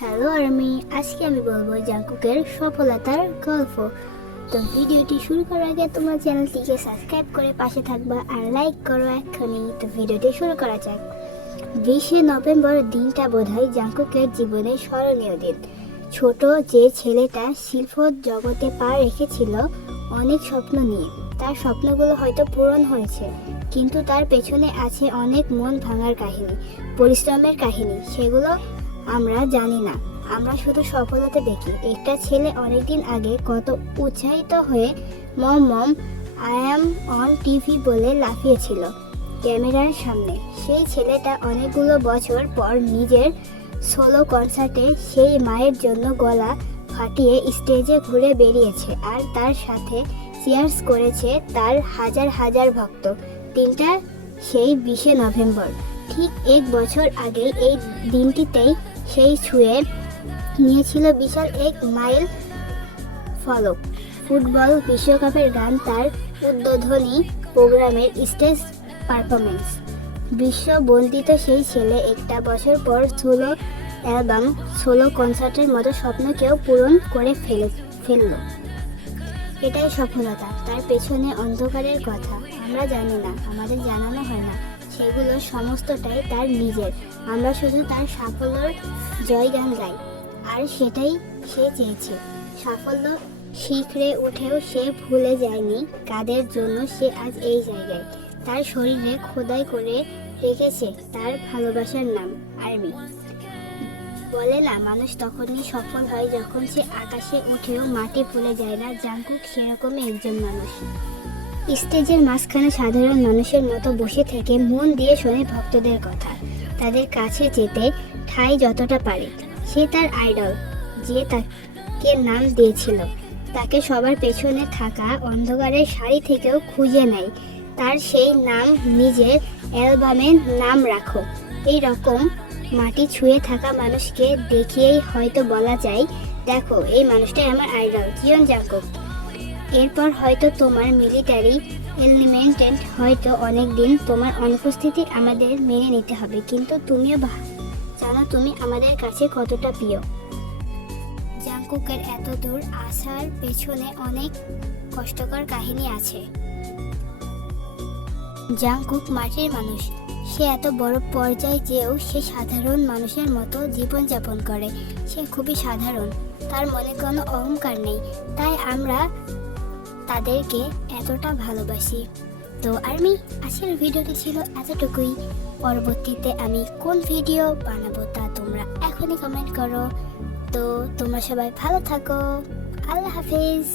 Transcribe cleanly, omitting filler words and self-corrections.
Hello army, আজকে আমি বলবো জাংকুকের সফলতার গল্প। তো ভিডিওটি শুরু করার আগে তোমার চ্যানেলটিকে সাবস্ক্রাইব করে পাশে থাকবা আর লাইক করো এক্ষুনি। তো ভিডিওটি শুরু করা যাক। 20শে নভেম্বর দিনটা বোধহয় জাংকুকের জীবনে স্মরণীয় দিন। ছোট যে ছেলেটা শিল্প জগতে পা রেখেছিল অনেক স্বপ্ন নিয়ে, তার স্বপ্নগুলো হয়তো পূরণ হয়েছে, কিন্তু তার পেছনে আছে অনেক মন ভাঙার কাহিনী, পরিশ্রমের কাহিনী। সেগুলো আমরা জানি না, আমরা শুধু সফলতা দেখি। একটা ছেলে অনেকদিন আগে কত উৎসাহিত হয়ে mom mom I am on TV বলে লাফিয়েছিল ক্যামেরার সামনে। সেই ছেলেটা অনেকগুলো বছর পর নিজের সোলো কনসার্টে সেই মায়ের জন্য গলা ফাটিয়ে স্টেজে ঘুরে বেরিয়েছে, আর তার সাথে চিয়ার্স করেছে তার হাজার হাজার ভক্ত। দিনটা সেই 20শে নভেম্বর। ঠিক 1 বছর আগে এই দিনটিতেই সেই ছুঁয়ে নিয়েছিল বিশাল 1 মাইল ফলক। ফুটবল বিশ্বকাপের গান, তার উদ্বোধনী প্রোগ্রামের স্টেজ পারফরমেন্স। বিশ্ব বন্দিত সেই ছেলে একটা বছর পর সোলো অ্যালবাম, সোলো কনসার্টের মতো স্বপ্নকেও পূরণ করে ফেলল। এটাই সফলতা। তার পেছনে অন্ধকারের কথা আমরা জানি না, আমাদের জানানো হয় না। সেগুলো সমস্তটাই তার নিজের। আমরা শুধু তার সাফল্যের জয়গান গাই, আর সেটাই সে চেয়েছে। সাফল্য শিখরে উঠেও সে ভুলে যায়নি কাদের জন্য সে আজ এই জায়গায়। তার শরীরে খোদাই করে রেখেছে তার ভালোবাসার নাম, আর্মি। বলে না, মানুষ তখনই সফল হয় যখন সে আকাশে উঠেও মাটি ভুলে যায় না। জাংকুক সেরকমই একজন মানুষ। স্টেজের মাঝখানে সাধারণ মানুষের মতো বসে থেকে মন দিয়ে শোনে ভক্তদের কথা, তাদের কাছে যেতে ঠাঁই যতটা পারে। সে তার আইডল, যে তাকে নাম দিয়েছিল, তাকে সবার পেছনে থাকা অন্ধকারের সারি থেকেও খুঁজে নেয়। তার সেই নাম নিজের অ্যালবামের নাম রাখো। এই রকম মাটি ছুঁয়ে থাকা মানুষকে দেখিয়েই হয়তো বলা যায়, দেখো এই মানুষটাই আমার আইডল, জিয়ন জাংকুক। এরপর হয়তো তোমার মিলিটারি এলিমেন্টেন্ট, হয়তো অনেক দিন তোমার অনুপস্থিতি আমাদের মেনে নিতে হবে, কিন্তু তুমিও জানো তুমি আমাদের কাছে কতটা প্রিয়। জাংকুকের এত দূর আসার পেছনে অনেক কষ্টকর কাহিনী আছে। জাংকুক মাটির মানুষ। সে এত বড় পর্যায়ে যেও সে সাধারণ মানুষের মতো জীবনযাপন করে। সে খুবই সাধারণ, তার মনে কোনো অহংকার নেই, তাই আমরা তাদেরকে এতটা ভালোবাসি। তো আর্মি, আজকের ভিডিওটি ছিল এতটুকুই। পরবর্তীতে আমি কোন ভিডিও বানাবো তা তোমরা এখনই কমেন্ট করো। তো তোমরা সবাই ভালো থাকো। আল্লাহ হাফিজ।